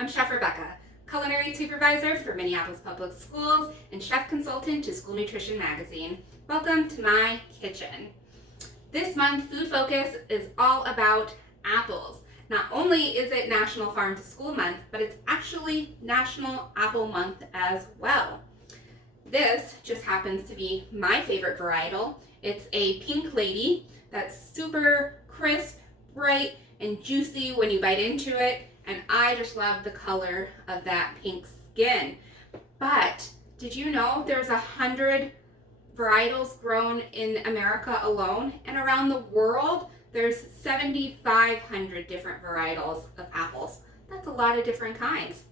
I'm Chef Rebecca, culinary supervisor for Minneapolis Public Schools and chef consultant to School Nutrition Magazine. Welcome to my kitchen. This month, Food Focus is all about apples. Not only is it National Farm to School Month, but it's actually National Apple Month as well. This just happens to be my favorite varietal. It's a pink lady that's super crisp, bright, and juicy when you bite into it. And I just love the color of that pink skin. But did you know there's 100 varietals grown in America alone? And around the world, there's 7,500 different varietals of apples. That's a lot of different kinds.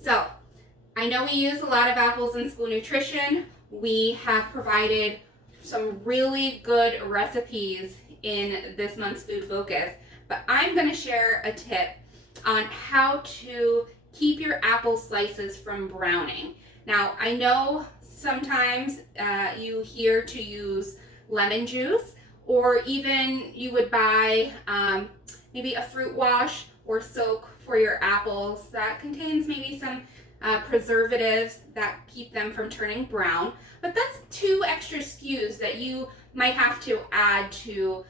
So I know we use a lot of apples in school nutrition. We have provided some really good recipes in this month's Food Focus, but I'm going to share a tip on how to keep your apple slices from browning. Now, I know sometimes you hear to use lemon juice, or even you would buy maybe a fruit wash or soak for your apples that contains maybe some preservatives that keep them from turning brown. But that's 2 extra SKUs that you might have to add to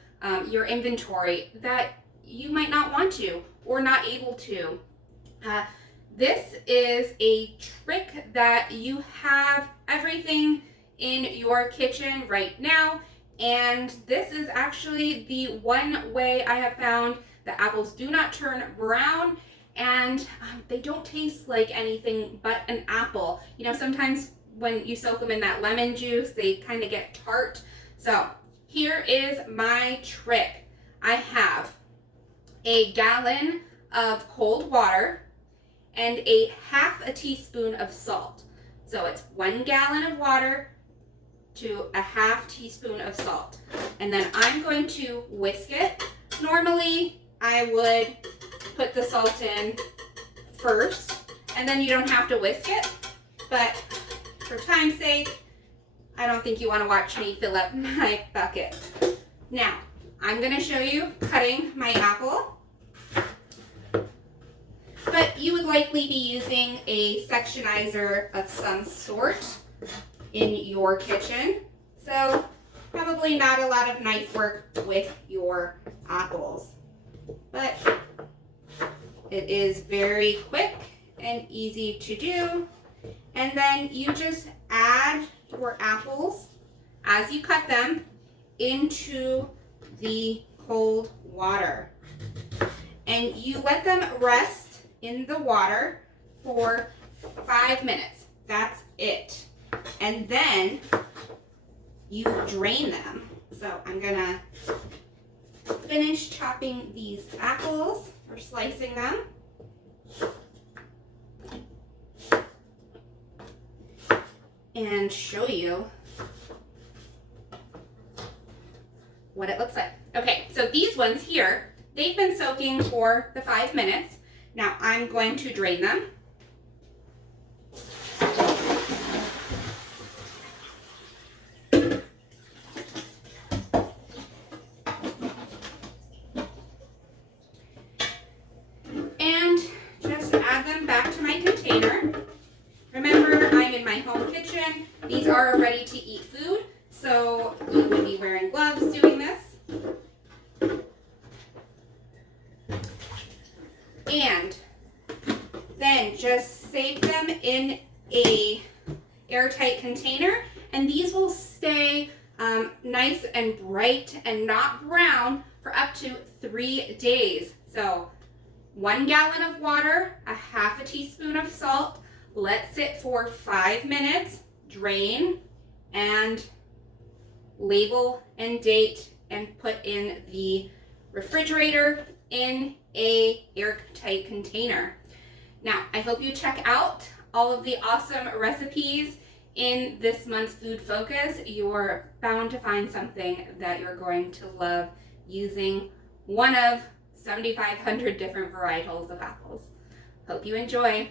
your inventory that you might not want to or not able to. This is a trick that you have everything in your kitchen right now, and this is actually the one way I have found that apples do not turn brown, and they don't taste like anything but an apple. You know, sometimes when you soak them in that lemon juice, they kind of get tart. So here is my trick. I have a gallon of cold water and a half a teaspoon of salt. So it's 1 gallon of water to a half teaspoon of salt. And then I'm going to whisk it. Normally I would put the salt in first and then you don't have to whisk it, but for time's sake, I don't think you want to watch me fill up my bucket. Now, I'm going to show you cutting my apple. But you would likely be using a sectionizer of some sort in your kitchen. So probably not a lot of knife work with your apples. But it is very quick and easy to do. And then you just add your apples as you cut them into the cold water. And you let them rest in the water for 5 minutes. That's it. And then you drain them. So I'm gonna finish chopping these apples or slicing them. And show you what it looks like. Okay, so these ones here, they've been soaking for the 5 minutes. Now I'm going to drain them. And just add them back to my container. Remember, I'm in my home kitchen. These are ready to eat food, so you would be wearing gloves doing this. And then just save them in a airtight container, and these will stay nice and bright and not brown for up to 3 days. So 1 gallon of water, a half a teaspoon of salt, let sit for 5 minutes, drain, and label and date and put in the refrigerator in a airtight container. Now, I hope you check out all of the awesome recipes in this month's Food Focus. You're bound to find something that you're going to love using one of 7,500 different varietals of apples. Hope you enjoy.